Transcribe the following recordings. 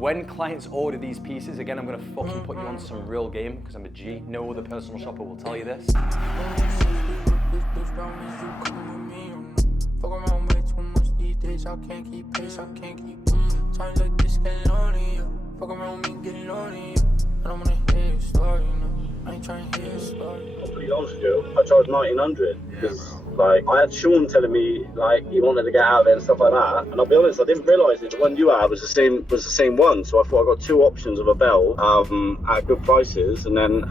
When clients order these pieces, again, I'm gonna fucking put you on some real game because I'm a G. No other personal shopper will tell you this. Pretty old school. I charged 1900 because like I had Sean telling me like he wanted to get out of it and stuff like that. And I'll be honest, I didn't realise that the one you had was the same one. So I thought I got two options of a belt at good prices, and then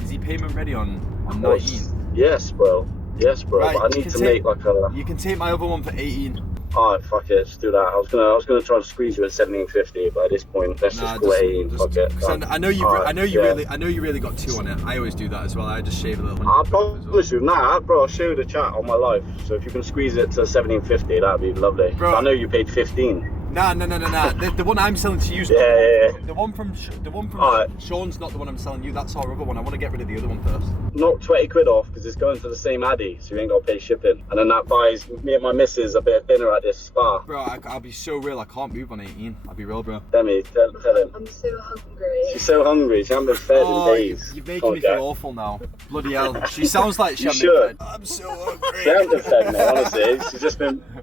Is he payment ready on 19? Yes, bro. Yes, bro. Right, but I need to make like a. You can take my other one for 18. Oh fuck it, let's do that. I was gonna try and squeeze you at 1750, but at this point, let's just go 18. Fuck it. I know you really got two on it. I always do that as well. I just shave a little. I promise you, bro. I'll show you the chat on my life. So if you can squeeze it to 1750, that'd be lovely. Bro, I know you paid 15. Nah. The one I'm selling to you is the one from Sean's not the one I'm selling you. That's our other one. I want to get rid of the other one first. Knock 20 quid off because it's going to the same Addy, so you ain't got to pay shipping. And then that buys me and my missus a bit of dinner at this spa. Bro, I'll be so real. I can't move on 18. I'll be real, bro. Demi, tell him. I'm so hungry. She's so hungry. She hasn't been fed in days. You're making me feel awful now. Bloody hell. She sounds like she hasn't been fed. I'm so hungry. She hasn't been fed, mate, honestly.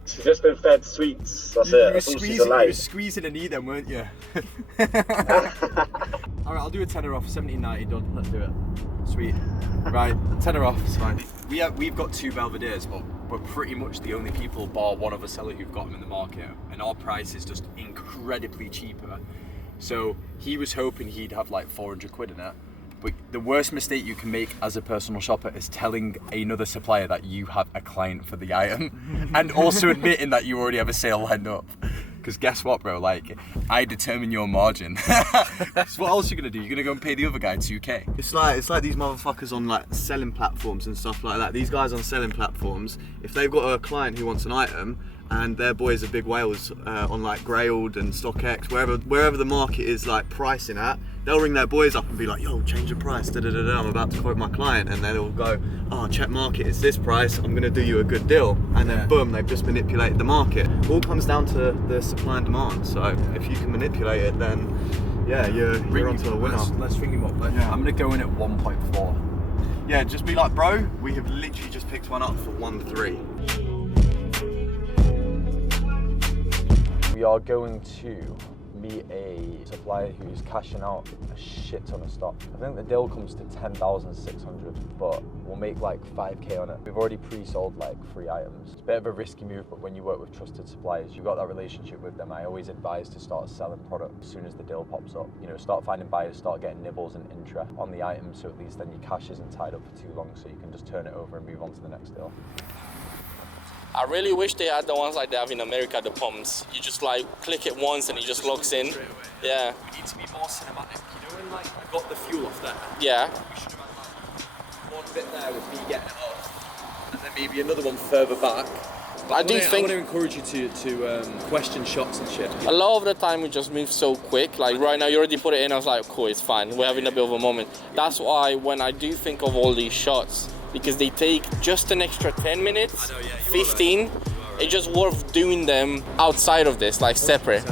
She's just been fed sweets. That's it. You were squeezing a knee then, weren't you? Alright, I'll do a tenner off. 17.90 done. Let's do it. Sweet. Right, tenner off. It's fine. We've got two Belvederes, but we're pretty much the only people, bar one other seller, who've got them in the market, and our price is just incredibly cheaper. So he was hoping he'd have like 400 quid in it. But the worst mistake you can make as a personal shopper is telling another supplier that you have a client for the item and also admitting that you already have a sale lined up. Because guess what, bro? Like, I determine your margin. So what else are you gonna do? You're gonna go and pay the other guy 2k. It's like these motherfuckers on like selling platforms and stuff like that. These guys on selling platforms, if they've got a client who wants an item and their boys are big whales on like Grailed and StockX, wherever the market is like pricing at, they'll ring their boys up and be like, yo, change the price, I'm about to quote my client, and then they'll go, oh, check market, it's this price, I'm gonna do you a good deal, and then boom, they've just manipulated the market. It all comes down to the supply and demand, so if you can manipulate it, then yeah, you're onto a winner. Let's ring him up. I'm gonna go in at 1.4. Yeah, just be like, bro, we have literally just picked one up for 1.3. We are going to meet a supplier who's cashing out a shit ton of stock. I think the deal comes to 10,600, but we'll make like 5k on it. We've already pre-sold like 3 items. It's a bit of a risky move, but when you work with trusted suppliers, you've got that relationship with them. I always advise to start selling product as soon as the deal pops up. You know, start finding buyers, start getting nibbles and interest on the item, so at least then your cash isn't tied up for too long, so you can just turn it over and move on to the next deal. I really wish they had the ones like they have in America, the pumps. You just like click it once and it just locks in. Yeah. We need to be more cinematic. You know when like I got the fuel off there? Yeah. We should have had like one bit there with me getting it off, and then maybe another one further back. But I want to encourage you to question shots and shit. A lot of the time we just move so quick. Like right now you already put it in, I was like, cool, it's fine. We're having a bit of a moment. That's why when I do think of all these shots, because they take just an extra 10 minutes, 15, it's just worth doing them outside of this, like separate.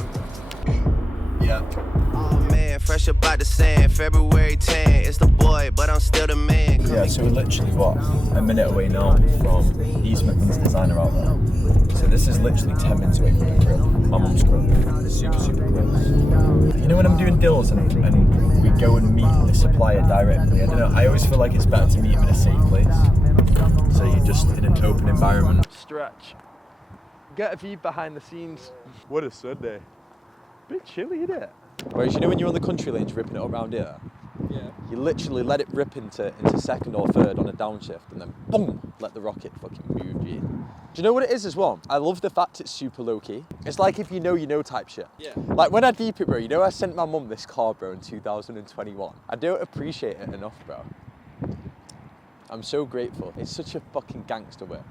Yeah. Oh man, fresh up out the sand, February 10, it's the boy, but I'm still the man. Yeah, so we're literally, a minute away now from East Midlands designer out there. So this is literally 10 minutes away from the grill, my mum's grill. Super, super close. You know when I'm doing deals and we go and meet the supplier directly, I don't know, I always feel like it's better to meet them in a safe place. So you're just in an open environment. Stretch. Get a view behind the scenes. What a Sunday. Bit chilly, isn't it? Whereas you know when you're on the country lanes ripping it up around here? Yeah. You literally let it rip into second or third on a downshift and then boom, let the rocket fucking move you. Do you know what it is as well? I love the fact it's super low-key. It's like if you know type shit. Yeah. Like when I deep it, bro, you know I sent my mum this car, bro, in 2021. I don't appreciate it enough, bro. I'm so grateful. It's such a fucking gangster whip.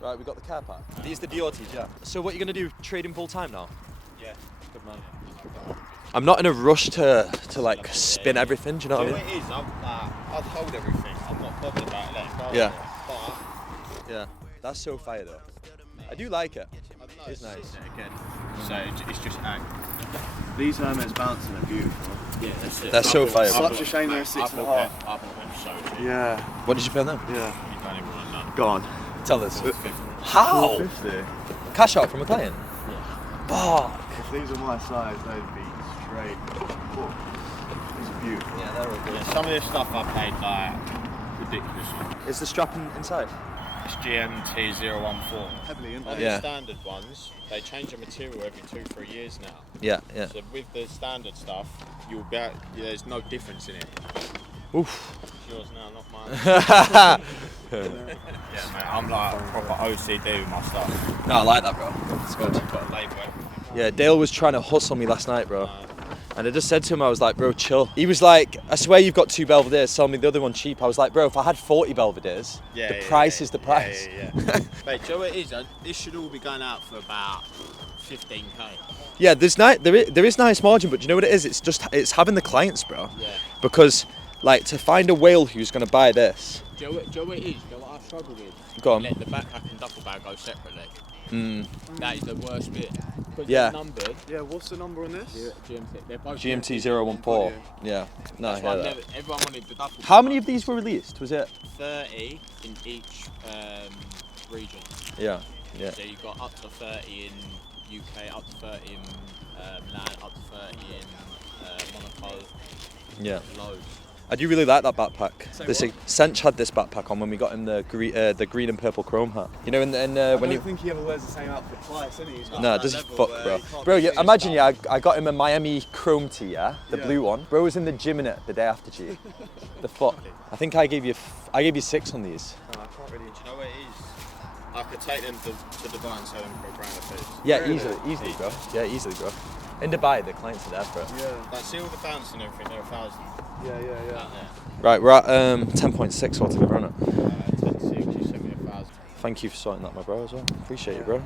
Right, we got the car park. These the Dior T-shirts, yeah. So what are you gonna do? Trade in full time now? Yeah, good man. I'm not in a rush to like spin everything. Do you know what I mean? It is. I'll hold everything. I'm not bothered about that. Yeah. Yeah. That's so fire though. I do like it. It's nice. Again, so it's just ag. These Hermès Bouncing are beautiful. Yeah, that's it. They're so fire. Such a shame they're 6.5. I bought them so cheap. Yeah. What did you pay on them? Yeah. You don't even want to know. Go on. Tell us. 450. How? 450. Cash out from a client? Fuck. If these are my size, they'd be straight. Oh, these are beautiful. Yeah, they're all good. Yeah, some of this stuff I paid like ridiculous on. Is the strap inside? It's GMT014. Heavily in On there. Yeah. the standard ones, they change the material every 2-3 years now. Yeah, yeah. So with the standard stuff, there's no difference in it. Oof. It's yours now, not mine. Yeah, mate, I'm like proper OCD with my stuff. No, I like that, bro. It's good. I've got a label everything. Yeah, Dale was trying to hustle me last night, bro. And I just said to him, I was like, bro, chill. He was like, I swear you've got 2 Belvederes, sell me the other one cheap. I was like, bro, if I had 40 Belvederes, the price is the price. Yeah. Mate, do you know what it is? This should all be going out for about 15k. Yeah, there is nice margin, but do you know what it is? It's having the clients, bro. Yeah. Because, like, to find a whale who's going to buy this. Do you know what it is? Do you know what I struggle with? Go on. Let the backpack and duffel bag go separately. That is the worst bit. Because Yeah. they're numbered. Yeah, what's the number on this? GMT. They're both GMT014. Yeah. No, I That's why hear that. everyone wanted the duffel. How bag. many of these were released? Was it? 30 in each region. Yeah. Yeah. So you've got up to 30 in UK, up to 30 in land, up to 30 in Monaco. Yeah. Loads. I do really like that backpack. Sench had this backpack on when we got him the green and purple chrome hat. You know, I when don't think he ever wears the same outfit twice, does he? He's got No, that this is level fuck, where bro. he can't Bro, be yeah, seen imagine, as yeah, I got him a Miami chrome tee, yeah, the Yeah. blue one. Bro was in the gym in it the day after G. The fuck. I think I gave you 6 on these. I can't really. Do you know what it is? I could take them to Dubai and sell them for £1 a piece. Yeah, easily, bro. Yeah, easily, bro. In Dubai, the clients are there for it. Yeah, Like, see all the bounce and everything, they're 1,000. yeah. Out there. Right, we're at 10.6 altogether, aren't it? 10.6, you sent me 1,000. Thank you for sorting that, my bro, as well. Appreciate you, bro.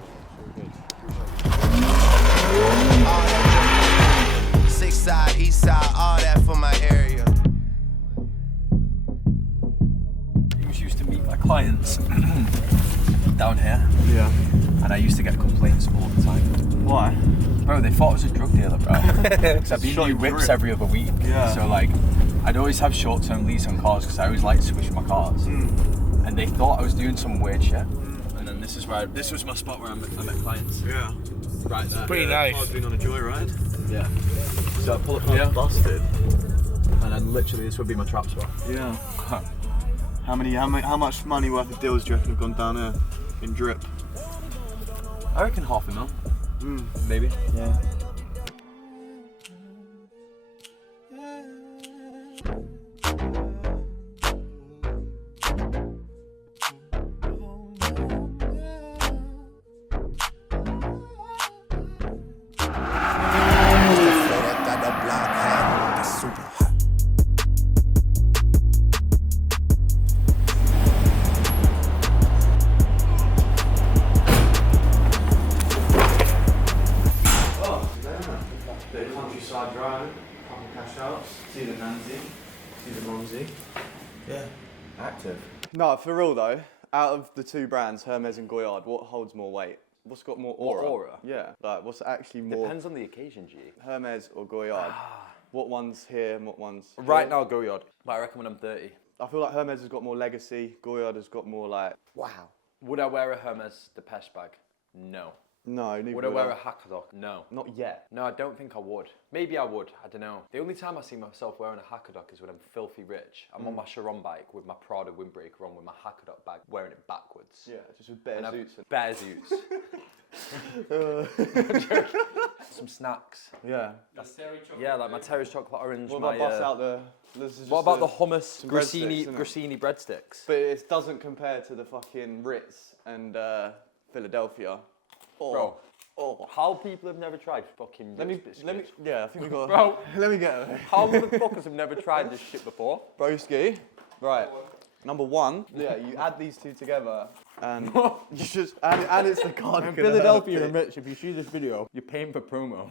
6 side, east side, all that for my area. I used to meet my clients down here, Yeah. and I used to get complaints all the time. Why? Bro, they thought I was a drug dealer, bro. Because I'd be Shot new you whips through. every other week. Yeah. So like, I'd always have short-term lease on cars because I always liked switching my cars. And they thought I was doing some weird shit. And then this was my spot where I met clients. Yeah. Right there. Pretty nice. Car's been on a joyride. Yeah. So I pull up here, Busted. and then literally this would be my trap spot. Yeah. How much money worth of deals do you reckon have gone down here in drip? I reckon $500,000. Maybe. Yeah. Bit of countryside driving, couple cash outs, see the Nancy, see the Monzy. Yeah, active. No, for real though, out of the 2 brands, Hermès and Goyard, what holds more weight? What's got more aura? aura? Yeah, like what's actually more? Depends on the occasion, G. Hermès or Goyard? What one's here and what one's Right here? now, Goyard. But I reckon when I'm 30. I feel like Hermès has got more legacy, Goyard has got more like... Wow. Would I wear a Hermès Depeche bag? No. No, neither Would I wear a Hackadock? No. Not yet. No, I don't think I would. Maybe I would, I don't know. The only time I see myself wearing a Hackadock is when I'm filthy rich. I'm on my Sharon bike with my Prada windbreaker on with my Hackadock bag, wearing it backwards. Yeah, just with bare And I've- suits. Bare suits. Some snacks. Yeah. Yeah, like my Terry's chocolate orange. What my, about bust out the... This is what just about the a- hummus some breadsticks, grissini isn't it? grissini breadsticks? But it doesn't compare to the fucking Ritz and Philadelphia. Oh. Bro, how people have never tried fucking Let me, biscuits? yeah, I think we got. Bro. Let me get it. How motherfuckers have never tried this shit before? Broski. Right. Number 1. Yeah, you add these 2 together, and you just and it's the card. In Philadelphia and Rich, if you see this video, you're paying for promo.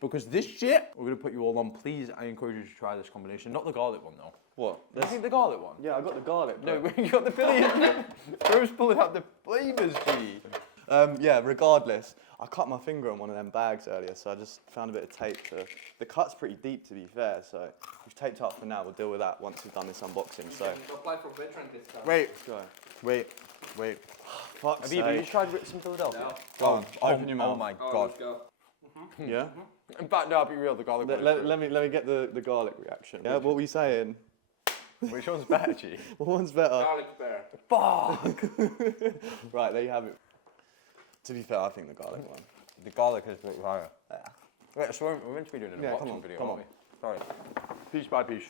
Because this shit, we're gonna put you all on. Please, I encourage you to try this combination. Not the garlic one though. What? I think the garlic one. Yeah, I got the garlic. No, bro. you got the Philly. Bro's pulling out the flavors, G. Yeah, regardless, I cut my finger on one of them bags earlier, so I just found a bit of tape. The cut's pretty deep, to be fair, so we've taped up for now. We'll deal with that once we've done this unboxing. So apply for veteran discount. Wait, let's go. wait. Fuck's Have you sake. tried some Philadelphia? Go on, open your mouth. Oh my Oh, god. let's go. Yeah? In fact, no, I'll be real, the garlic one. Let me get the garlic reaction. Yeah, what were you saying? Which one's better, G? What one's better? Garlic bear. Fuck! Right, there you have it. To be fair, I think the garlic one. The garlic is a bit higher. Wait, so we're meant to be doing an Yeah, unboxing come on, video, come aren't we? Sorry. Piece by piece.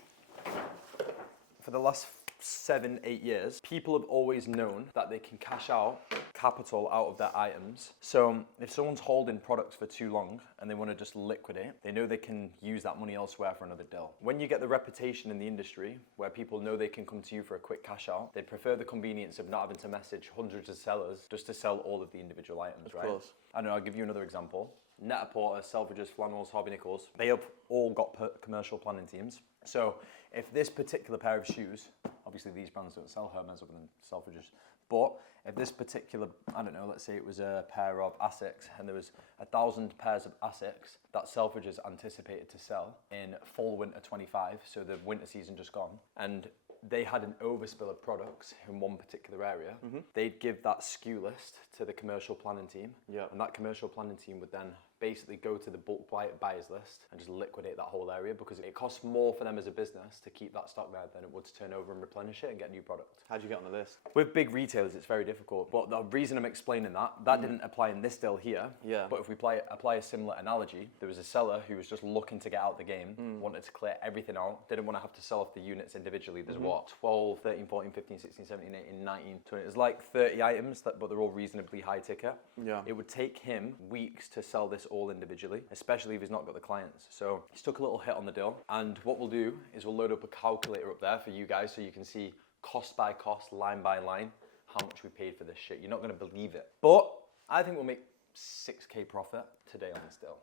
For the last 7-8 years, people have always known that they can cash out capital out of their items. So if someone's holding products for too long and they want to just liquidate, they know they can use that money elsewhere for another deal. When you get the reputation in the industry where people know they can come to you for a quick cash out, they prefer the convenience of not having to message hundreds of sellers just to sell all of the individual items, right? Of course. I know, I'll give you another example. Net-a-Porter, Selfridges, Flannels, Harvey Nichols, they have all got commercial planning teams. So if this particular pair of shoes, obviously these brands don't sell Hermes other than Selfridges, but if this particular, I don't know, let's say it was a pair of Asics and there was 1,000 pairs of Asics that Selfridges anticipated to sell in fall winter 25, so the winter season just gone, and they had an overspill of products in one particular area, they'd give that SKU list to the commercial planning team, and that commercial planning team would then basically go to the bulk buyers list and just liquidate that whole area because it costs more for them as a business to keep that stock there than it would to turn over and replenish it and get new product. How'd you get on the list? With big retailers, it's very difficult, but the reason I'm explaining that didn't apply in this deal here, but if we apply a similar analogy, there was a seller who was just looking to get out the game, wanted to clear everything out, didn't want to have to sell off the units individually. There's what, 12, 13, 14, 15, 16, 17, 18, 19, 20. It's like 30 items, but they're all reasonably high ticket. Yeah. It would take him weeks to sell this all individually, especially if he's not got the clients. So he's took a little hit on the deal. And what we'll do is we'll load up a calculator up there for you guys so you can see cost by cost, line by line, how much we paid for this shit. You're not gonna believe it. But I think we'll make 6K profit today on this deal.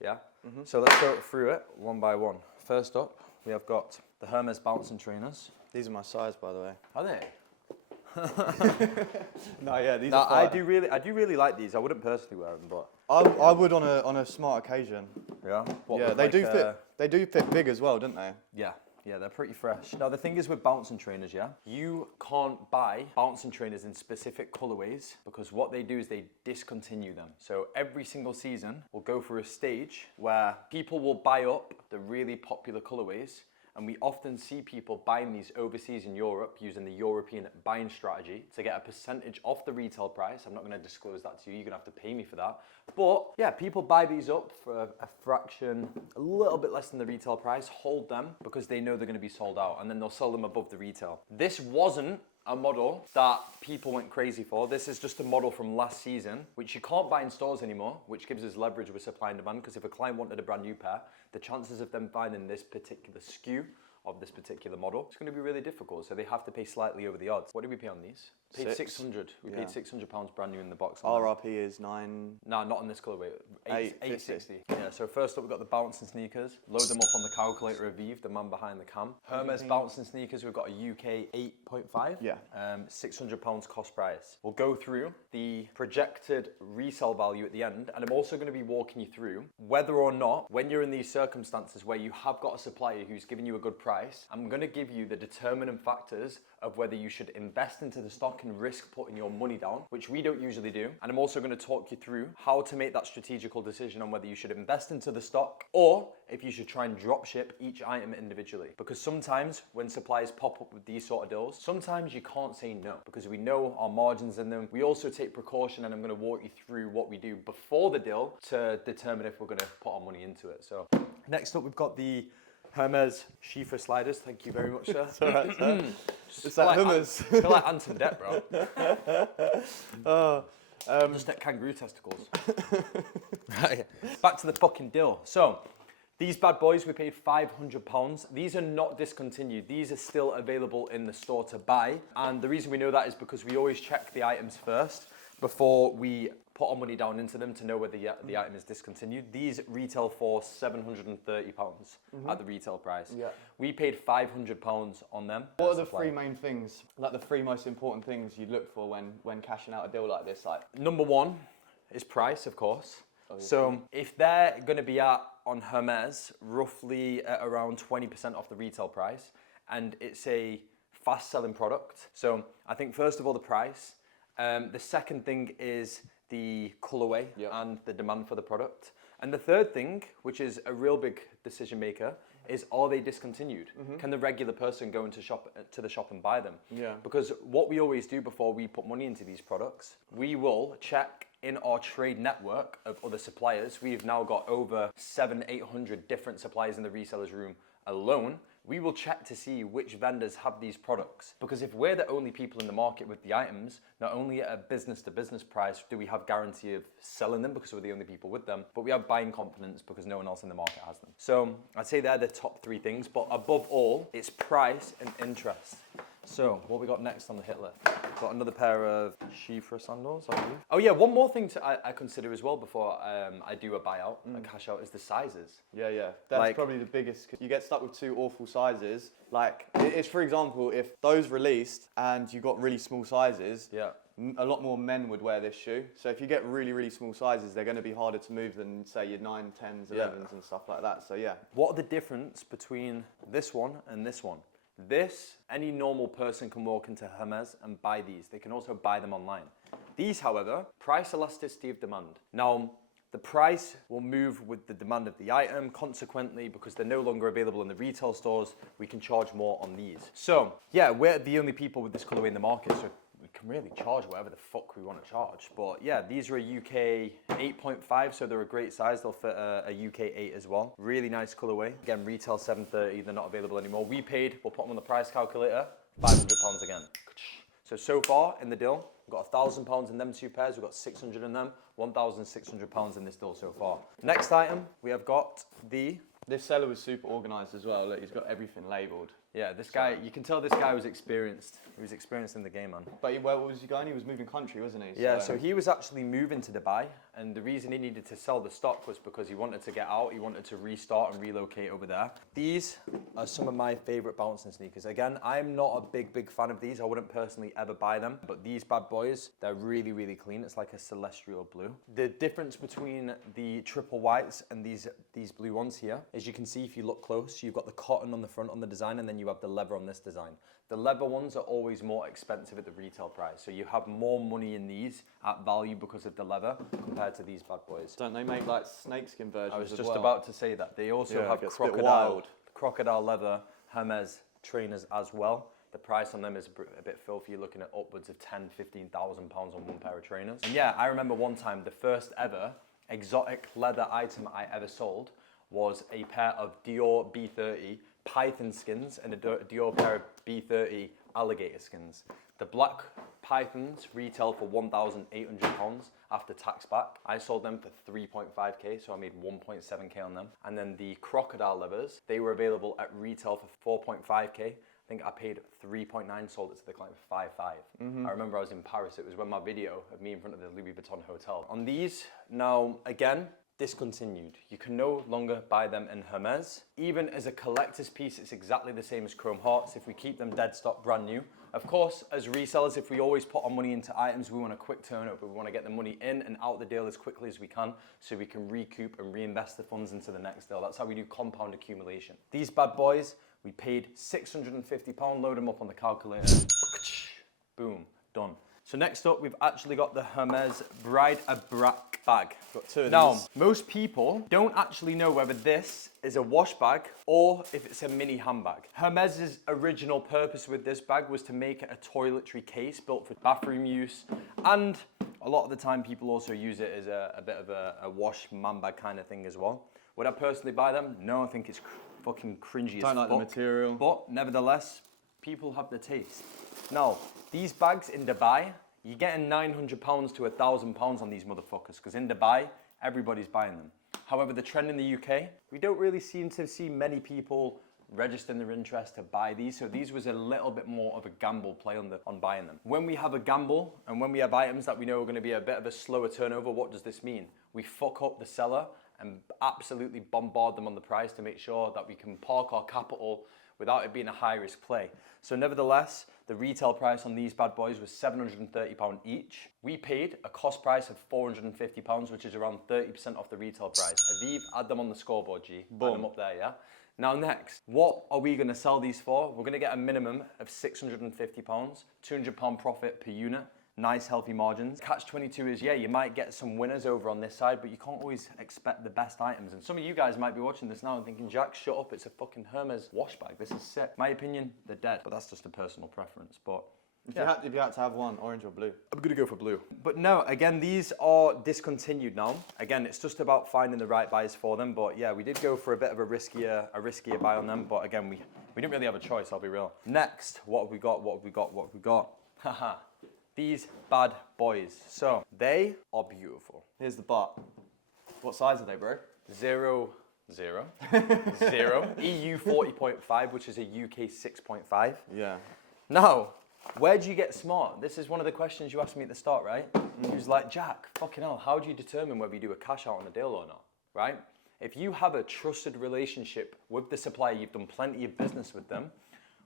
Yeah? So let's go through it one by one. First up, we have got the Hermès Bouncing trainers. These are my size, by the way. Are they? No, yeah, these No, are I fire. do really like these. I wouldn't personally wear them, but I would on a smart occasion. yeah. What, Yeah, with they like, do fit. They do fit big as well, don't they? Yeah, they're pretty fresh. Now the thing is with bouncing trainers, you can't buy bouncing trainers in specific colorways because what they do is they discontinue them. So every single season we'll go through a stage where people will buy up the really popular colorways. And we often see people buying these overseas in Europe using the European buying strategy to get a percentage off the retail price. I'm not going to disclose that to you. You're going to have to pay me for that. But yeah, people buy these up for a fraction, a little bit less than the retail price, hold them because they know they're going to be sold out and then they'll sell them above the retail. This wasn't a model that people went crazy for. This is just a model from last season, which you can't buy in stores anymore, which gives us leverage with supply and demand, because if a client wanted a brand new pair, the chances of them finding this particular SKU of this particular model, it's going to be really difficult. So they have to pay slightly over the odds. What did we pay on these? Paid 600. We paid £600 brand new in the box. RRP is 9. No, not on this colorway. 860. 860. Yeah, so first up we've got the bouncing sneakers. Load them up on the calculator of Yves, the man behind the cam. Hermès bouncing sneakers, we've got a UK 8.5. Yeah. £600 cost price. We'll go through the projected resale value at the end, and I'm also going to be walking you through whether or not, when you're in these circumstances where you have got a supplier who's giving you a good price, I'm going to give you the determining factors of whether you should invest into the stock and risk putting your money down, which we don't usually do. And I'm also going to talk you through how to make that strategical decision on whether you should invest into the stock or if you should try and drop ship each item individually. Because sometimes when suppliers pop up with these sort of deals, sometimes you can't say no because we know our margins in them. We also take precaution, and I'm going to walk you through what we do before the deal to determine if we're going to put our money into it. So next up, we've got the Hermès Chypre sliders. Thank you very much, sir. It's all right, sir. It's that hummus. I feel like Anton Depp, bro. Just like kangaroo testicles. Right, back to the fucking deal. So, these bad boys, we paid £500. These are not discontinued. These are still available in the store to buy. And the reason we know that is because we always check the items first before we put our money down into them to know whether the item is discontinued. These retail for £730 at the retail price. Yeah. We paid £500 on them. What are the three main things, like the three most important things you'd look for when cashing out a deal like this? Like, number one is price, of course. So if they're going to be on Hermes roughly at around 20% off the retail price, and it's a fast selling product, so I think first of all the price. The second thing is the colorway and the demand for the product. And the third thing, which is a real big decision maker, is are they discontinued? Can the regular person go into the shop and buy them? Yeah. Because what we always do before we put money into these products, we will check in our trade network of other suppliers. We've now got over 700-800 different suppliers in the resellers room alone. We will check to see which vendors have these products. Because if we're the only people in the market with the items, not only at a business to business price do we have guarantee of selling them because we're the only people with them, but we have buying confidence because no one else in the market has them. So I'd say they're the top three things, but above all, it's price and interest. So what we got next on the hit list? Got another pair of Chypre sandals, I believe. Oh yeah, one more thing I consider as well before I do a buyout, a cash out, is the sizes. Yeah, that's probably the biggest. You get stuck with two awful sizes. Like, it's for example, if those released and you got really small sizes, a lot more men would wear this shoe. So if you get really, really small sizes, they're going to be harder to move than say your 9, 10s, 11s and stuff like that. So yeah. What are the difference between this one and this one? This, any normal person can walk into Hermes and buy these. They can also buy them online. These, however, price elasticity of demand. Now, the price will move with the demand of the item. Consequently, because they're no longer available in the retail stores, we can charge more on these. So, yeah, we're the only people with this colorway in the market, so we can really charge whatever the fuck we want to charge. But yeah, these are a UK 8.5, so they're a great size. They'll fit a UK 8 as well. Really nice colorway. Again, retail 730, they're not available anymore. We paid, we'll put them on the price calculator, £500 again. So far in the deal, we've got £1,000 in them two pairs, we've got 600 in them, £1,600 in this deal so far. Next item, we have got the... This seller was super organised as well. Look, he's got everything labelled. Yeah, this guy, you can tell this guy was experienced. He was experienced in the game, man. But where was he going? He was moving country, wasn't he? Yeah, so he was actually moving to Dubai, and the reason he needed to sell the stock was because he wanted to get out, he wanted to restart and relocate over there. These are some of my favourite bouncing sneakers. Again, I'm not a big fan of these. I wouldn't personally ever buy them, but these bad boys, they're really, really clean. It's like a celestial blue. The difference between the triple whites and these blue ones here, as you can see if you look close, you've got the cotton on the front on the design, and then you have the leather on this design. The leather ones are always more expensive at the retail price, so you have more money in these at value because of the leather compared to these bad boys. Don't they make like snakeskin versions? I was just about to say that. They also have crocodile leather Hermes trainers as well. The price on them is a bit filthy. You're looking at upwards of £10,000, £15,000 on one pair of trainers. And yeah, I remember one time the first ever exotic leather item I ever sold was a pair of Dior B30 python skins and a Dior pair of B30 alligator skins. The black pythons retail for £1,800 after tax back. I sold them for 3.5k, so I made 1.7k on them. And then the crocodile leathers, they were available at retail for 4.5k. I think I paid 3.9, sold it to the client for 5.5. I remember I was in Paris. It was when my video of me in front of the Louis Vuitton hotel. On these, now again, discontinued. You can no longer buy them in Hermes. Even as a collector's piece, it's exactly the same as Chrome Hearts if we keep them dead stock brand new. Of course, as resellers, if we always put our money into items, we want a quick turnover. We want to get the money in and out the deal as quickly as we can so we can recoup and reinvest the funds into the next deal. That's how we do compound accumulation. These bad boys, we paid £650, load them up on the calculator. Boom, done. So next up, we've actually got the Hermès Brac bag. Got two of now, these. most people don't actually know whether this is a wash bag or if it's a mini handbag. Hermès' original purpose with this bag was to make it a toiletry case built for bathroom use, and a lot of the time people also use it as a bit of a wash man bag kind of thing as well. Would I personally buy them? No, I think it's fucking cringy as fuck. Don't like the material. But nevertheless, people have the taste. Now, these bags in Dubai, you're getting £900 to £1,000 on these motherfuckers, because in Dubai, everybody's buying them. However, the trend in the UK, we don't really seem to see many people registering their interest to buy these. So these was a little bit more of a gamble play on buying them. When we have a gamble and when we have items that we know are going to be a bit of a slower turnover, what does this mean? We fuck up the seller and absolutely bombard them on the price to make sure that we can park our capital without it being a high risk play. So nevertheless, the retail price on these bad boys was £730 each. We paid a cost price of £450, which is around 30% off the retail price. Aviv, add them on the scoreboard, G. Boom. Add them up there, yeah? Now next, what are we gonna sell these for? We're gonna get a minimum of £650, £200 profit per unit. Nice healthy margins. Catch 22 is, yeah, you might get some winners over on this side, but you can't always expect the best items. And some of you guys might be watching this now and thinking, Jack, shut up, it's a fucking Hermes wash bag. This is sick. My opinion, they're dead, but that's just a personal preference. But if you had to have one, orange or blue? I'm gonna go for blue. But no, again, these are discontinued now. Again, it's just about finding the right buys for them. But yeah, we did go for a bit of a riskier buy on them. But again, we didn't really have a choice, I'll be real. Next, what have we got? Haha. These bad boys. So they are beautiful. Here's the but. What size are they, bro? 0, 0, 0. EU 40.5, which is a UK 6.5. Yeah. Now, where do you get smart? This is one of the questions you asked me at the start, right? He was like, Jack, fucking hell, how do you determine whether you do a cash out on a deal or not, right? If you have a trusted relationship with the supplier, you've done plenty of business with them,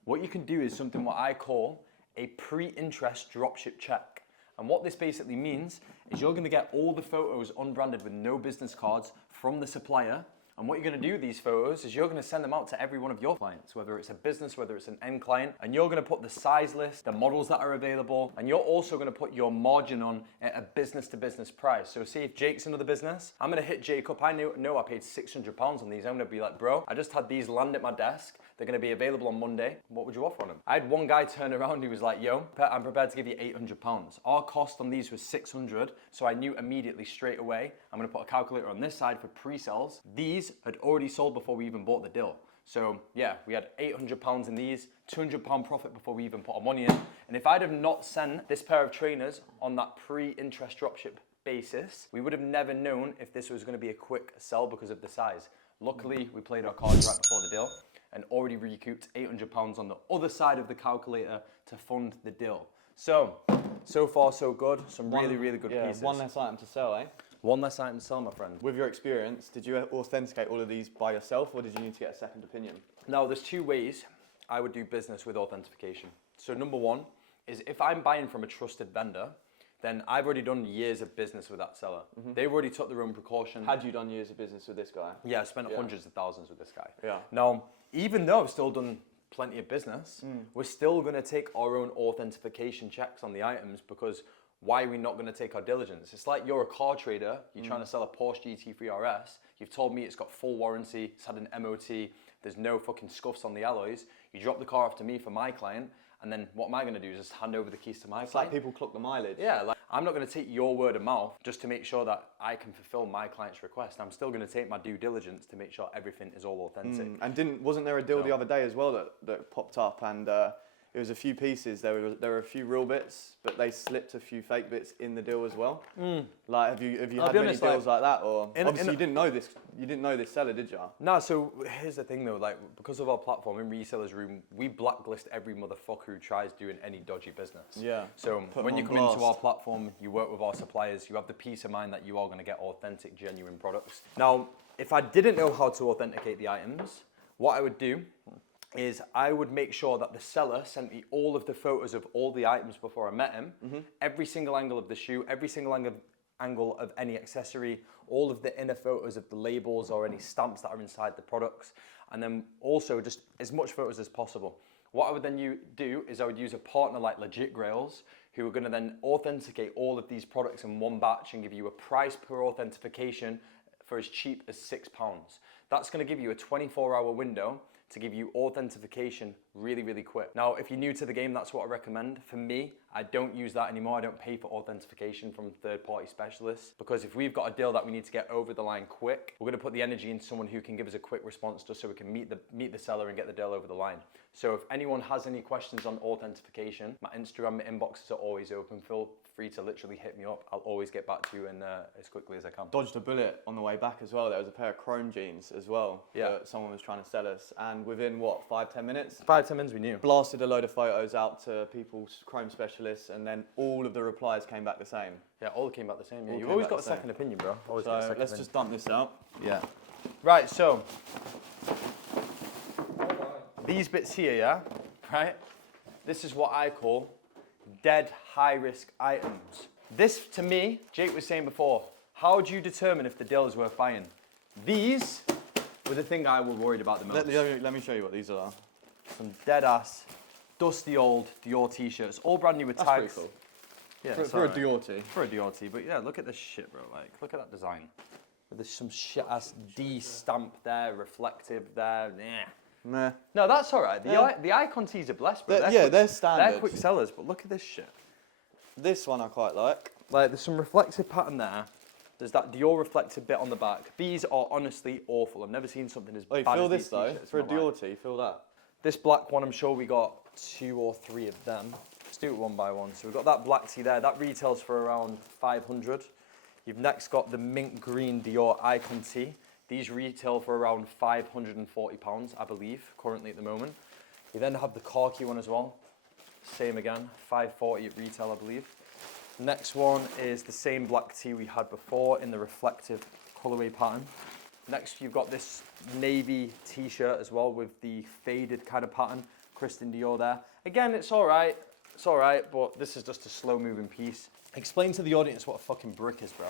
what you can do is something what I call a pre-interest dropship check. And what this basically means is you're gonna get all the photos unbranded with no business cards from the supplier. And what you're gonna do with these photos is you're gonna send them out to every one of your clients, whether it's a business, whether it's an end client, and you're gonna put the size list, the models that are available, and you're also gonna put your margin on at a business to business price. So see if Jake's another business, I'm gonna hit Jake up. I know I paid £600 on these. I'm gonna be like, bro, I just had these land at my desk. They're gonna be available on Monday. What would you offer on them? I had one guy turn around who was like, yo, I'm prepared to give you £800. Our cost on these was 600, so I knew immediately straight away, I'm gonna put a calculator on this side for pre-sales. These had already sold before we even bought the deal. So yeah, we had £800 in these, £200 profit before we even put our money in. And if I'd have not sent this pair of trainers on that pre-interest dropship basis, we would have never known if this was gonna be a quick sell because of the size. Luckily, we played our cards right before the deal and already recouped £800 on the other side of the calculator to fund the deal. So far so good. Some really good pieces. One less item to sell, eh? One less item to sell, my friend. With your experience, did you authenticate all of these by yourself or did you need to get a second opinion? Now, there's two ways I would do business with authentication. So number one is if I'm buying from a trusted vendor, then I've already done years of business with that seller. They've already took their own precautions. Had you done years of business with this guy? Yeah, I spent hundreds of thousands with this guy. Yeah. Now, even though I've still done plenty of business, we're still gonna take our own authentication checks on the items because why are we not gonna take our diligence? It's like you're a car trader, you're trying to sell a Porsche GT3 RS, you've told me it's got full warranty, it's had an MOT, there's no fucking scuffs on the alloys, you drop the car off to me for my client, and then what am I gonna do? Just hand over the keys to my client? It's like people clock the mileage. Yeah, like I'm not gonna take your word of mouth just to make sure that I can fulfill my client's request. I'm still gonna take my due diligence to make sure everything is all authentic. And wasn't there a deal the other day as well that popped up and it was a few pieces, there were a few real bits, but they slipped a few fake bits in the deal as well. Like have you had many deals like that or obviously you didn't know this seller, did you? No, so here's the thing though, like because of our platform in Resellers Room, we blacklist every motherfucker who tries doing any dodgy business. Yeah. So when you come into our platform, you work with our suppliers, you have the peace of mind that you are gonna get authentic, genuine products. Now, if I didn't know how to authenticate the items, what I would do is I would make sure that the seller sent me all of the photos of all the items before I met him, every single angle of the shoe, every single angle of any accessory, all of the inner photos of the labels or any stamps that are inside the products, and then also just as much photos as possible. What I would then do is I would use a partner like Legit Grails, who are gonna then authenticate all of these products in one batch and give you a price per authentication for as cheap as £6. That's gonna give you a 24-hour window to give you authentication really quick. Now, if you're new to the game, that's what I recommend. For me, I don't use that anymore. I don't pay for authentication from third-party specialists because if we've got a deal that we need to get over the line quick, we're going to put the energy into someone who can give us a quick response just so we can meet the seller and get the deal over the line. So if anyone has any questions on authentication, my Instagram inboxes are always open. Feel free to literally hit me up. I'll always get back to you as quickly as I can. Dodged a bullet on the way back as well. There was a pair of chrome jeans as well that someone was trying to sell us, and within what, 5-10 minutes? 5-10 minutes we knew. Blasted a load of photos out to people's chrome specialists, and then all of the replies came back the same. Yeah, all came back the same. Yeah, All you've came always back got the a same. second opinion, bro. Always So got a second let's opinion. just dump this out. Yeah. Right, so these bits here, yeah, right? This is what I call dead high-risk items. This, to me, Jake was saying before, how do you determine if the deal is worth buying? These were the thing I was worried about the most. Let me show you what these are. Some dead-ass, dusty old Dior T-shirts, all brand new with That's tags. pretty cool. Yeah, For it's a alright. Dior tee. For a Dior tee, but yeah, look at this shit, bro. Like, look at that design. There's some shit-ass D stamp there, reflective there. Meh. No, that's all right. Yeah. The icon tees are blessed, bro. They're standard. They're quick sellers, but look at this shit. This one I quite like. Like, there's some reflective pattern there. There's that Dior reflective bit on the back. These are honestly awful. I've never seen something as Oh, bad feel as this these though. t-shirts For a in my life. Dior tee, feel that. This black one, I'm sure we got 2 or 3 of them. Let's do it one by one. So we've got that black tee there. That retails for around 500. You've next got the mint green Dior icon tee. These retail for around £540, I believe, currently at the moment. You then have the khaki one as well. Same again, $540 at retail, I believe. Next one is the same black tee we had before in the reflective colorway pattern. Next, you've got this navy t-shirt as well with the faded kind of pattern. Christian Dior there. Again, it's all right, but this is just a slow moving piece. Explain to the audience what a fucking brick is, bro.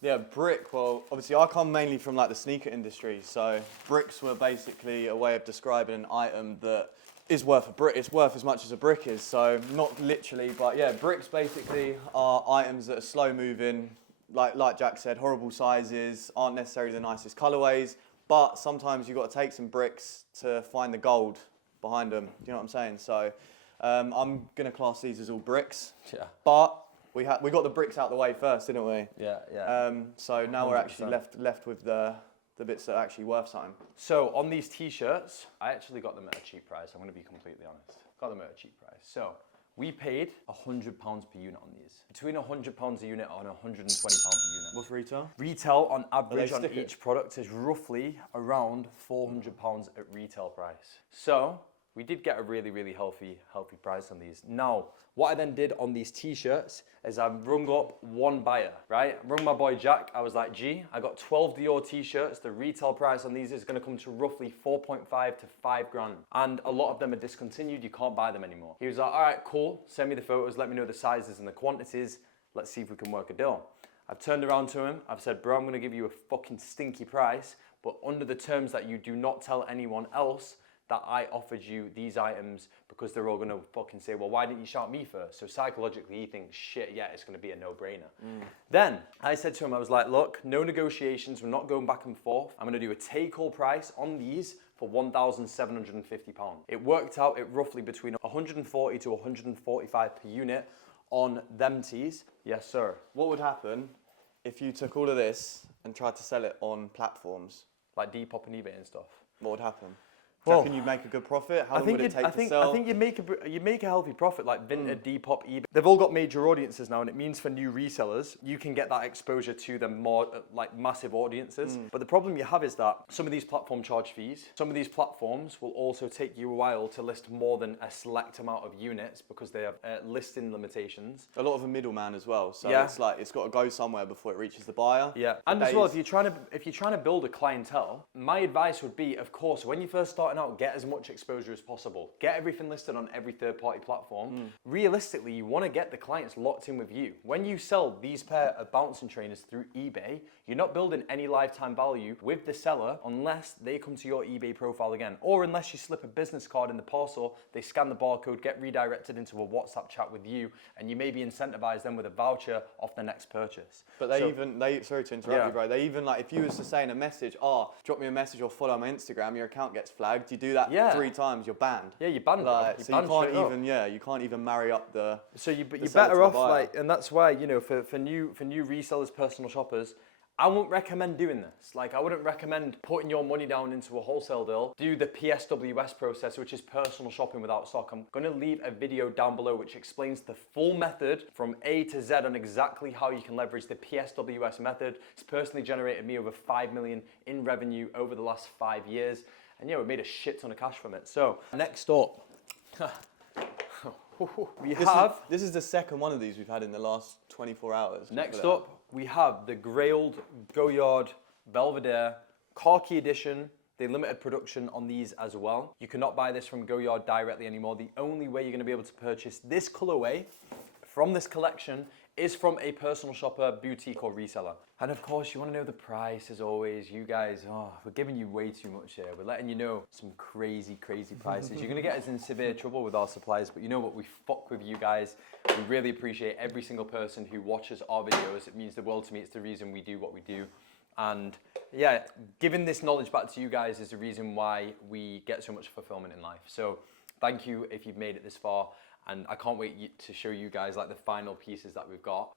Yeah, brick. Well, obviously I come mainly from like the sneaker industry, so bricks were basically a way of describing an item that is worth a brick. It's worth as much as a brick is. So not literally, but yeah, bricks basically are items that are slow moving. Like Jack said, horrible sizes, aren't necessarily the nicest colorways, but sometimes you've got to take some bricks to find the gold behind them. Do you know what I'm saying? So I'm gonna class these as all bricks. Yeah. But we got the bricks out the way first, didn't we? Yeah. So now we're actually 100%. left with the bits that are actually worth something. So on these t-shirts, I actually got them at a cheap price. I'm going to be completely honest. Got them at a cheap price. So we paid £100 per unit on these. Between £100 a unit and £120 per unit. What's retail? Retail on average on stickers? each product is roughly around £400 at retail price. So we did get a really, really healthy price on these. Now, what I then did on these t-shirts is I rung up one buyer, right? I rung my boy Jack. I was like, G, I got 12 Dior t-shirts. The retail price on these is gonna come to roughly 4.5 to 5 grand. And a lot of them are discontinued. You can't buy them anymore. He was like, all right, cool. Send me the photos. Let me know the sizes and the quantities. Let's see if we can work a deal. I've turned around to him. I've said, bro, I'm gonna give you a fucking stinky price, but under the terms that you do not tell anyone else that I offered you these items, because they're all gonna fucking say, well, why didn't you shout me first? So psychologically he thinks, shit, yeah, it's gonna be a no-brainer. Then I said to him, I was like, look, no negotiations, we're not going back and forth. I'm gonna do a take-all price on these for £1,750. It worked out at roughly between 140 to 145 per unit on them tees. Yes, sir. What would happen if you took all of this and tried to sell it on platforms? Like Depop and eBay and stuff. What would happen? Well, Can you make a good profit? How I long think would it take to sell? I think you make a healthy profit, like Vinted, Depop, eBay. They've all got major audiences now, and it means for new resellers, you can get that exposure to the more like massive audiences. But the problem you have is that some of these platforms charge fees. Some of these platforms will also take you a while to list more than a select amount of units because they have listing limitations. A lot of a middleman as well. So Yeah. it's like it's got to go somewhere before it reaches the buyer. Yeah, For and as well, days. if you're trying to build a clientele, my advice would be, of course, when you're first starting out, get as much exposure as possible. Get everything listed on every third-party platform. Realistically, you want to get the clients locked in with you. When you sell these pair of bouncing trainers through eBay, you're not building any lifetime value with the seller unless they come to your eBay profile again, or unless you slip a business card in the parcel, they scan the barcode, get redirected into a WhatsApp chat with you, and you maybe incentivize them with a voucher off the next purchase. But sorry to interrupt Yeah. you, bro. They even, like, if you was to say in a message, drop me a message or follow my Instagram, your account gets flagged. bagged, you do that Yeah. 3 times, you're banned. Yeah, you're banned. Like, You so you banned can't straight up. even, you can't even marry up the. So you're seller better to the off buyer. like, and that's why, you know, for new resellers, personal shoppers, I wouldn't recommend doing this. Like, I wouldn't recommend putting your money down into a wholesale deal. Do the PSWS process, which is personal shopping without stock. I'm gonna leave a video down below which explains the full method from A to Z on exactly how you can leverage the PSWS method. It's personally generated me over 5 million in revenue over the last 5 years. And yeah, we made a shit ton of cash from it. So, next up, This is the second one of these we've had in the last 24 hours. next up, we have the grey old Goyard Belvedere Khaki Edition. They limited production on these as well. You cannot buy this from Goyard directly anymore. The only way you're gonna be able to purchase this colorway from this collection is from a personal shopper, boutique or reseller. And of course, you wanna know the price as always. You guys, we're giving you way too much here. We're letting you know some crazy, crazy prices. You're gonna get us in severe trouble with our suppliers, but you know what? We fuck with you guys. We really appreciate every single person who watches our videos. It means the world to me. It's the reason we do what we do. And yeah, giving this knowledge back to you guys is the reason why we get so much fulfillment in life. So thank you if you've made it this far. And I can't wait to show you guys like the final pieces that we've got.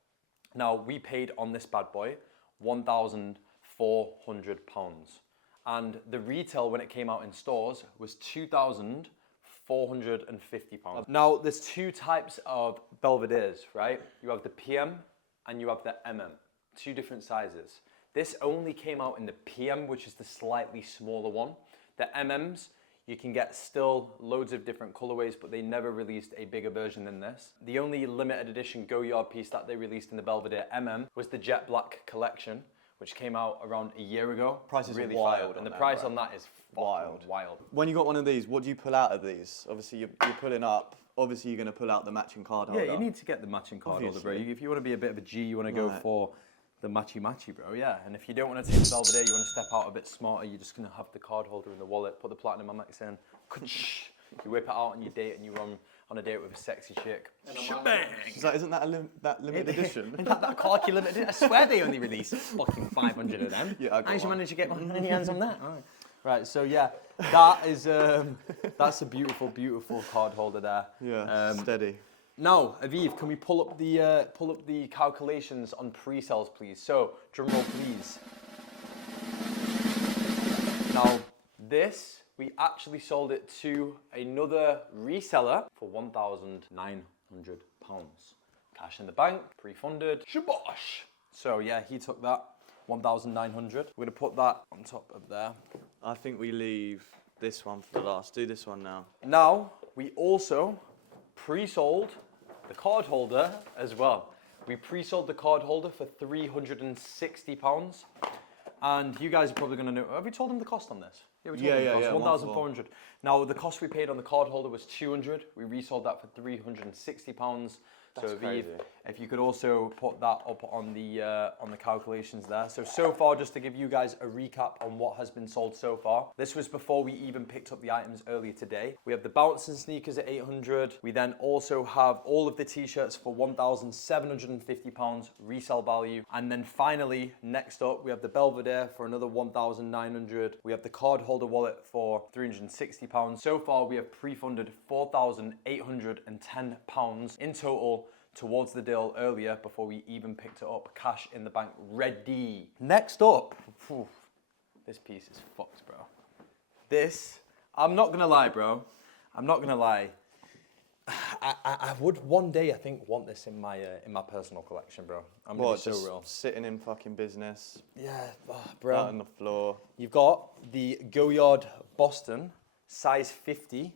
Now, we paid on this bad boy £1,400. And the retail when it came out in stores was £2,450. Now, there's 2 types of Belvederes, right? You have the PM and you have the MM, 2 different sizes. This only came out in the PM, which is the slightly smaller one. The MMs, you can get still loads of different colorways, but they never released a bigger version than this. The only limited edition Goyard piece that they released in the Belvedere MM was the Jet Black collection, which came out around a year ago. Prices are really wild fire, and the on price that, on that is Wild. wild. When you got one of these, what do you pull out of these? Obviously, you're pulling up. Obviously, you're going to pull out the matching card holder. Yeah, you need to get the matching card holder, bro. Obviously. If you want to be a bit of a G, you want to go Right. for the matchy, bro. Yeah, and if you don't want to take the Belvedere, you want to step out a bit smarter, you're just going to have the card holder in the wallet, put the platinum Amex in, you whip it out on your date, and you're on a date with a sexy chick. Shebang! Isn't that that limited edition? Isn't that Khaki limited? I swear they only released fucking 500 of them. Yeah, I got How did you one. manage to get any hands on that? Right, so yeah, that is that's a beautiful, beautiful card holder there. Yeah, steady. Now, Aviv, can we pull up the calculations on pre-sales, please? So, drum roll, please. Now, this we actually sold it to another reseller for £1,900. Cash in the bank, pre-funded. Shabosh! So yeah, he took that 1,900. We're gonna put that on top of there. I think we leave this one for the last. Do this one now. Now, we also pre-sold the card holder as well. We pre-sold the card holder for £360. And you guys are probably gonna know, have we told them the cost on this? Yeah, we told them the cost, 1,400. Now, the cost we paid on the card holder was 200. We resold that for £360. That's so crazy. if you could also put that up on the calculations there. So far, just to give you guys a recap on what has been sold so far. This was before we even picked up the items earlier today. We have the Bouncing sneakers at 800. We then also have all of the T-shirts for £1,750 resale value. And then finally, next up, we have the Belvedere for another 1,900. We have the card holder wallet for £360. So far, we have pre-funded £4,810 in total towards the deal earlier before we even picked it up. Cash in the bank ready. Next up, this piece is fucked, bro. This, I'm not gonna lie, bro. I'm not gonna lie. I would one day, I think, want this in my personal collection, bro. I'm gonna be so just real. sitting in fucking business, Yeah, bro, bro. on the floor. You've got the Goyard Boston, size 50,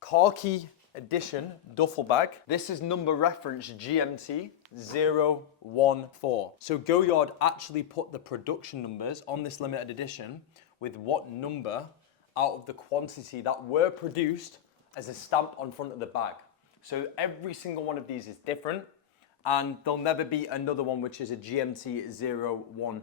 Khaki Edition duffel bag. This is number reference GMT 014. So Goyard actually put the production numbers on this limited edition with what number out of the quantity that were produced as a stamp on front of the bag. So every single one of these is different, and there'll never be another one which is a GMT 014.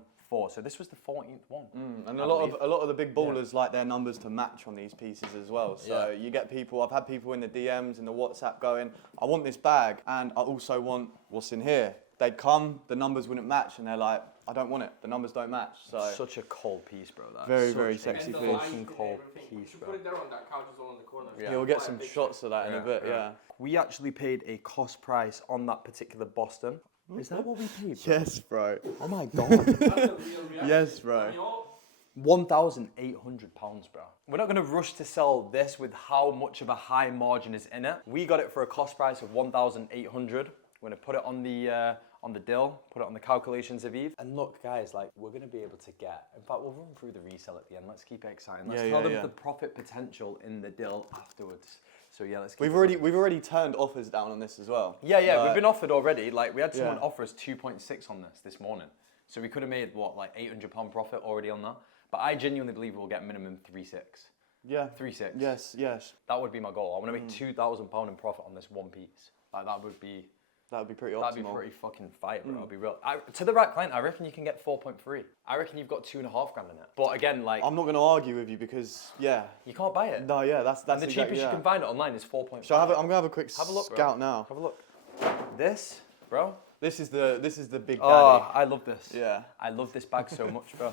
So this was the 14th one. And a lot of the big ballers like their numbers to match on these pieces as well. So you get people. I've had people in the DMs in the WhatsApp going, "I want this bag, and I also want what's in here." They'd come, the numbers wouldn't match, and they're like, I don't want it. The numbers don't match. So Such a cold piece, bro. That. very, Such very a sexy piece. fucking cold piece, You bro. put it there on that couch is all in the corner. Yeah. You'll get some shots of that in a bit. Yeah. We actually paid a cost price on that particular Boston. Is that what we paid? Yes, bro. Oh my god. Yes, bro. £1,800, bro. We're not going to rush to sell this with how much of a high margin is in it. We got it for a cost price of £1,800. We're going to put it on the dill, put it on the calculations of Eve. And look, guys, like we're going to be able to get. In fact, we'll run through the resale at the end. Let's keep it exciting. Let's tell them the profit potential in the dill afterwards. So yeah, let's. We've already turned offers down on this as well. Yeah, we've been offered already. Like we had someone offer us 2.6 on this morning. So we could have made what, like £800 profit already on that. But I genuinely believe we'll get minimum 3.6. Yeah. 3.6. Yes. That would be my goal. I want to make £2,000 in profit on this one piece. Like that would be pretty optimal. That'd be pretty fucking fire, bro. I'll be real. To the right client, I reckon you can get 4.3. I reckon you've got 2.5 grand in it. But again, like I'm not going to argue with you because you can't buy it. No, yeah, that's and the cheapest you can find it online is 4.5. So I'm gonna have a quick look, scout bro. now. Have a look. This, bro. This is the big daddy. Oh, I love this. Yeah. I love this bag so much, bro.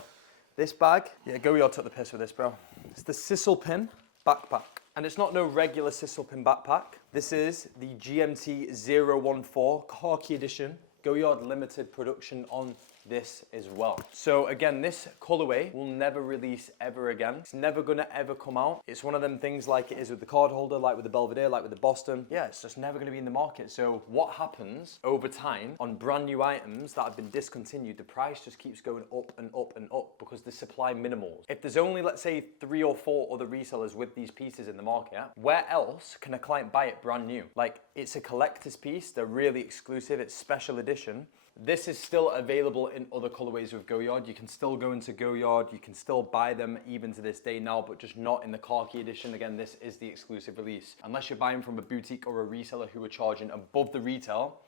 This bag, yeah, Goyard took the piss with this, bro. It's the Cisalpine backpack. And it's not no regular Cisalpine backpack. This is the GMT 014 Khaki Edition. Goyard limited production on this as well. So again, this colorway will never release ever again. It's never gonna ever come out. It's one of them things like it is with the card holder, like with the Belvedere, like with the Boston. Yeah, it's just never gonna be in the market. So what happens over time on brand new items that have been discontinued, the price just keeps going up and up and up because the supply minimals. If there's only, let's say, 3 or 4 other resellers with these pieces in the market, where else can a client buy it brand new? Like, it's a collector's piece, they're really exclusive, it's special edition. This is still available in other colorways with Goyard. You can still go into Goyard, you can still buy them even to this day now, but just not in the Khaki Edition. Again, this is the exclusive release. Unless you're buying from a boutique or a reseller who are charging above the retail,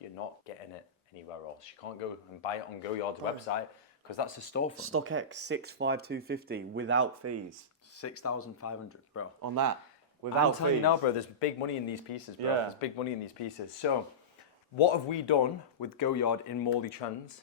you're not getting it anywhere else. You can't go and buy it on Goyard's website because that's a storefront. StockX 65250 without fees. 6,500, bro. On that. Without I'm telling you now, bro, there's big money in these pieces, bro. Yeah. There's big money in these pieces. So, what have we done with Goyard in Morley Trends?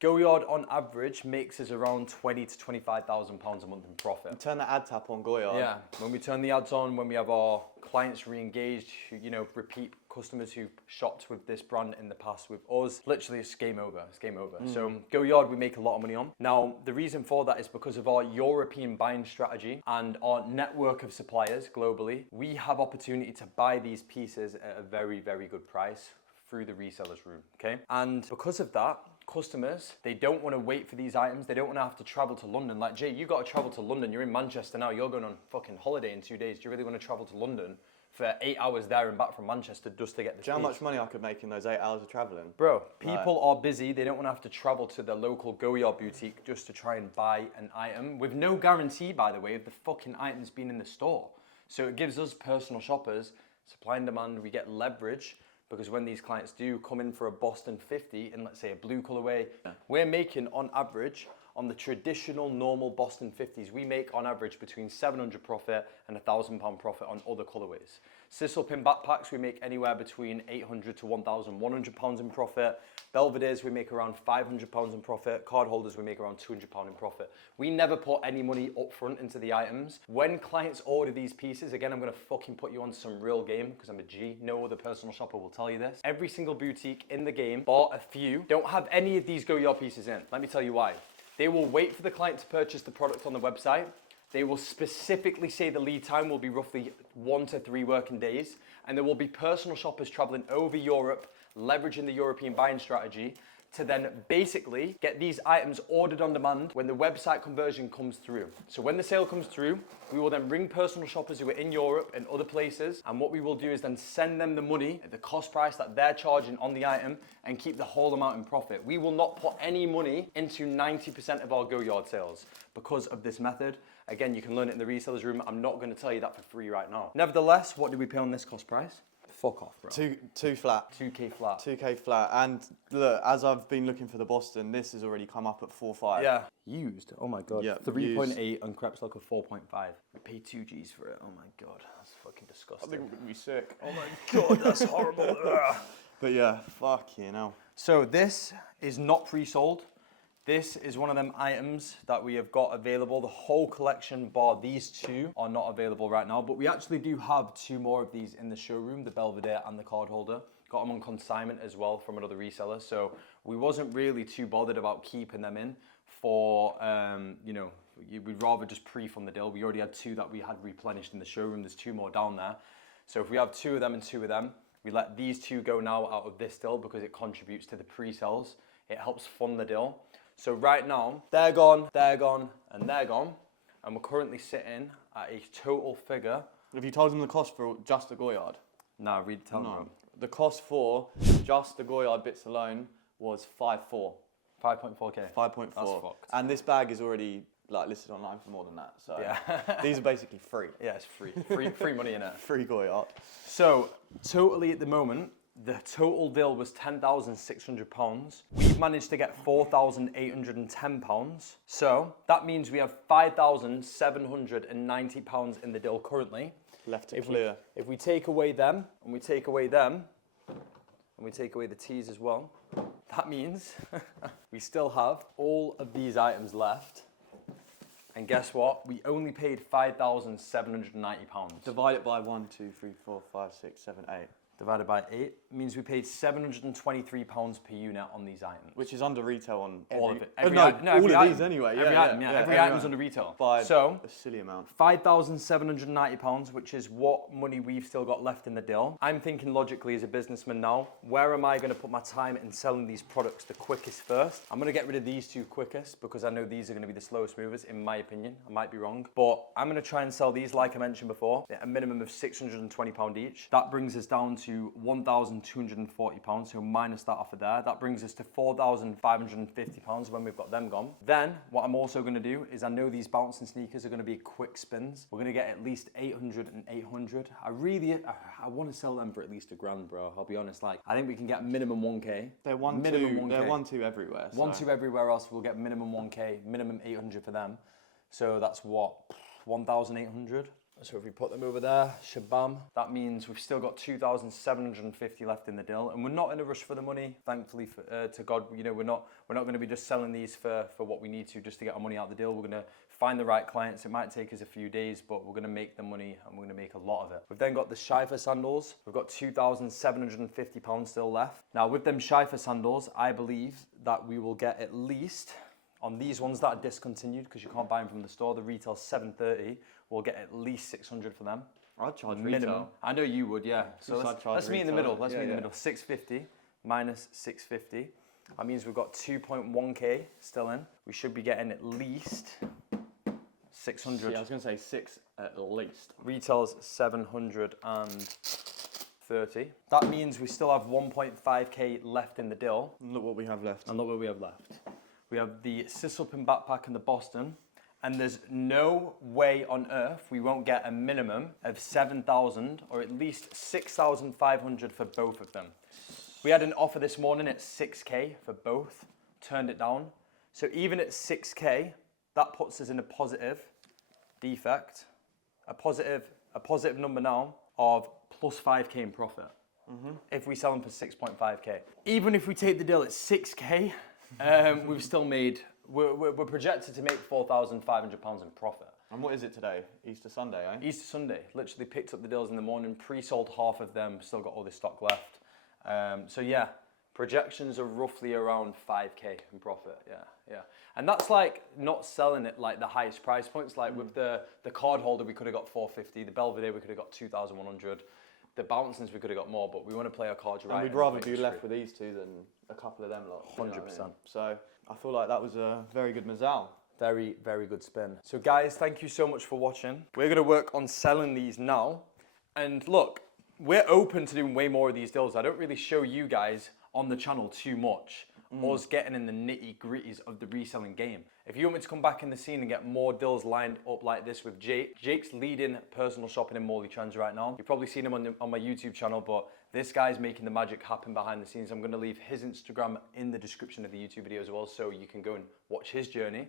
Goyard on average makes us around 20 to 25,000 pounds a month in profit. Turn the ad tap on Goyard. Yeah, when we turn the ads on, when we have our clients re-engaged, who, you know, repeat customers who've shopped with this brand in the past with us, literally it's game over, it's game over. So Goyard we make a lot of money on. Now, the reason for that is because of our European buying strategy and our network of suppliers globally. We have opportunity to buy these pieces at a very, very good price through the resellers room, okay? And because of that, customers, they don't want to wait for these items. They don't want to have to travel to London. Like, Jay, you got to travel to London. You're in Manchester now. You're going on fucking holiday in 2 days. Do you really want to travel to London for 8 hours there and back from Manchester just to get this Do you know how piece? much money I could make in those 8 hours of travelling? Bro, people are busy. They don't want to have to travel to the local Goyard boutique just to try and buy an item with no guarantee, by the way, of the fucking items being in the store. So it gives us personal shoppers supply and demand. We get leverage. Because when these clients do come in for a Boston 50 in, let's say, a blue colorway, we're making on average, on the traditional normal Boston 50s, we make on average between 700 profit and £1,000 profit on other colorways. Cisalpine backpacks, we make anywhere between 800 to 1,100 pounds in profit. Belvederes, we make around 500 pounds in profit. Card holders, we make around 200 pounds in profit. We never put any money up front into the items. When clients order these pieces, again, I'm gonna fucking put you on some real game because I'm a G. No other personal shopper will tell you this. Every single boutique in the game, bar a few, don't have any of these Goyard pieces in. Let me tell you why. They will wait for the client to purchase the product on the website. They will specifically say the lead time will be roughly 1 to 3 working days. And there will be personal shoppers traveling over Europe, leveraging the European buying strategy to then basically get these items ordered on demand when the website conversion comes through. So when the sale comes through, we will then ring personal shoppers who are in Europe and other places, and what we will do is then send them the money at the cost price that they're charging on the item and keep the whole amount in profit. We will not put any money into 90% of our Goyard sales because of this method. Again, you can learn it in the resellers room. I'm not gonna tell you that for free right now. Nevertheless, what did we pay on this cost price? Fuck off, bro. Two flat. 2K flat. 2K flat. And look, as I've been looking for the Boston, this has already come up at 4.5. Yeah. Used. Oh my god. Yeah, 3.8 and Creps Lock of 4.5. We paid 2 Gs for it. Oh my god. That's fucking disgusting. I think we're gonna be sick. Oh my god, that's horrible. But yeah, fuck you know. So this is not pre-sold. This is one of them items that we have got available. The whole collection bar these two are not available right now, but we actually do have 2 more of these in the showroom, the Belvedere and the card holder. Got them on consignment as well from another reseller, so we wasn't really too bothered about keeping them in for, you know, we'd rather just pre-fund the deal. We already had 2 that we had replenished in the showroom. There's 2 more down there. So if we have 2 of them and 2 of them, we let these 2 go now out of this deal because it contributes to the pre-sales. It helps fund the deal. So right now, they're gone, and they're gone. And we're currently sitting at a total figure. Have you told them the cost for just the Goyard? Nah, tell them. The cost for just the Goyard bits alone was 5.4. 5.4K. 5.4. That's fucked. And this bag is already like listed online for more than that. So Yeah. these are basically free. Yeah, it's free. Free money in it. Free Goyard. So, totally at the moment, the total deal was £10,600. We've managed to get £4,810. So, that means we have £5,790 in the deal currently. Left to clear. If we take away them, and we take away them, and we take away the teas as well, that means we still have all of these items left. And guess what? We only paid £5,790. Divide it by 1, 2, 3, 4, 5, 6, 7, 8. Divided by 8 means we paid £723 per unit on these items. Which is under retail on all of it. Every All of item. these anyway. Every item, yeah. Every item's under retail. By so, a silly amount. £5,790, which is what money we've still got left in the deal. I'm thinking logically as a businessman now, where am I going to put my time in selling these products the quickest first? I'm going to get rid of these 2 quickest because I know these are going to be the slowest movers, in my opinion. I might be wrong. But I'm going to try and sell these, like I mentioned before, at a minimum of £620 each. That brings us down to £1,240, so minus that off of there. That brings us to £4,550 when we've got them gone. Then, what I'm also going to do is I know these bouncing sneakers are going to be quick spins. We're going to get at least 800 and 800. I want to sell them for at least £1,000, bro. I'll be honest. Like, I think we can get minimum 1K. They're 1, 2. They're 1, 2 everywhere. 1, 2 everywhere else. We'll get minimum 1K, minimum 800 for them. So that's what, 1,800. So if we put them over there, shabam, that means we've still got 2,750 left in the deal, and we're not in a rush for the money. Thankfully, to God, you know, we're not going to be just selling these for what we need to just to get our money out of the deal. We're going to find the right clients. It might take us a few days, but we're going to make the money and we're going to make a lot of it. We've then got the Chypre sandals. We've got £2,750 still left. Now with them Chypre sandals, I believe that we will get at least, on these ones that are discontinued because you can't buy them from the store, the retail's $730. We'll get at least 600 for them. I'd charge minimum. retail. I know you would, yeah. So let's meet in the middle. Let's meet in the middle. 650 minus 650. That means we've got 2.1K still in. We should be getting at least 600. Yeah, I was going to say 6 at least. Retail's 730. That means we still have 1.5K left in the deal. And look what we have left. And look what we have left. We have the Cisalpine backpack and the Boston. And there's no way on earth we won't get a minimum of 7,000 or at least 6,500 for both of them. We had an offer this morning at 6K for both, turned it down. So even at 6K, that puts us in a positive defect, a positive number now of plus 5K in profit. If we sell them for 6.5K. Even if we take the deal at 6K, we've still made, we're projected to make £4,500 in profit. And what is it today? Easter Sunday, eh? Easter Sunday. Literally picked up the deals in the morning, pre-sold half of them, still got all this stock left. So yeah, projections are roughly around 5K in profit, yeah. And that's like not selling it like the highest price points, like with the card holder we could have got 450, the Belvedere we could have got 2,100, the Bouncings we could have got more, but we want to play our cards right. And we'd rather be left with these two than a couple of them lot. 100%. You know what I mean? So I feel like that was a very good mazal. Very, very good spin. So guys, thank you so much for watching. We're gonna work on selling these now. And look, we're open to doing way more of these deals. I don't really show you guys on the channel too much, us getting in the nitty gritties of the reselling game. If you want me to come back in the scene and get more deals lined up like this with Jake, Jake's leading personal shopping in Morley Trends right now. You've probably seen him on my YouTube channel, but this guy's making the magic happen behind the scenes. I'm gonna leave his Instagram in the description of the YouTube video as well, so you can go and watch his journey.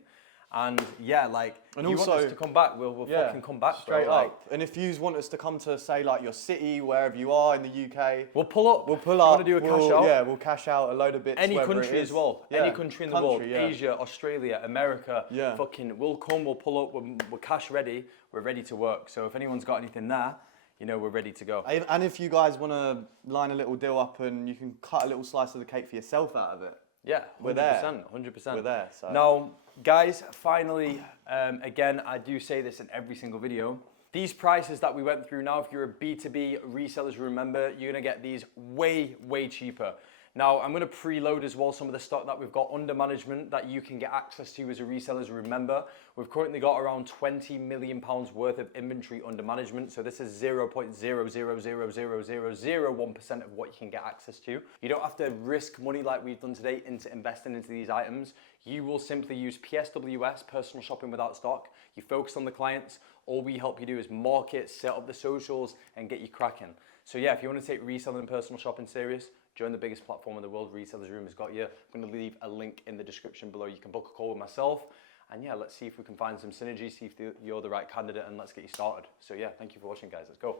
And yeah, like, And if you also- want us to come back, we'll fucking come back, straight bro. up. Like, And if you want us to come to, say, like your city, wherever you are in the UK, we'll pull up. we'll pull You up. wanna do a cash out? Yeah, we'll cash out a load of bits. Any whether country it is- as well. yeah, Any country in the world. yeah. Asia, Australia, America. Yeah. Fucking, we'll come, we'll pull up, we're cash ready, we're ready to work. So if anyone's got anything there, you know, we're ready to go. And if you guys want to line a little deal up and you can cut a little slice of the cake for yourself out of it. Yeah, We're there. 100%. We're there, so. Now, guys, finally, again, I do say this in every single video. These prices that we went through now, if you're a B2B reseller, remember, you're gonna get these way, way cheaper. Now, I'm gonna preload as well some of the stock that we've got under management that you can get access to as a reseller. Remember, we've currently got around £20 million worth of inventory under management. So this is 0.0000001% of what you can get access to. You don't have to risk money like we've done today into investing into these items. You will simply use PSWS, personal shopping without stock. You focus on the clients. All we help you do is market, set up the socials, and get you cracking. So yeah, if you want to take reselling and personal shopping serious, join the biggest platform in the world. Resellers Room has got you. I'm going to leave a link in the description below. You can book a call with myself. And yeah, let's see if we can find some synergy, see if you're the right candidate, and let's get you started. So yeah, thank you for watching, guys. Let's go.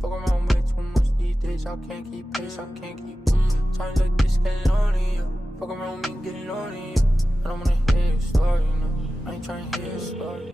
Fuck around way too much these days. I can't keep pace, I can't keep times like this get lonely. Fuck around me, get lonely. I don't wanna hear your story, no. I ain't trying to hear your story.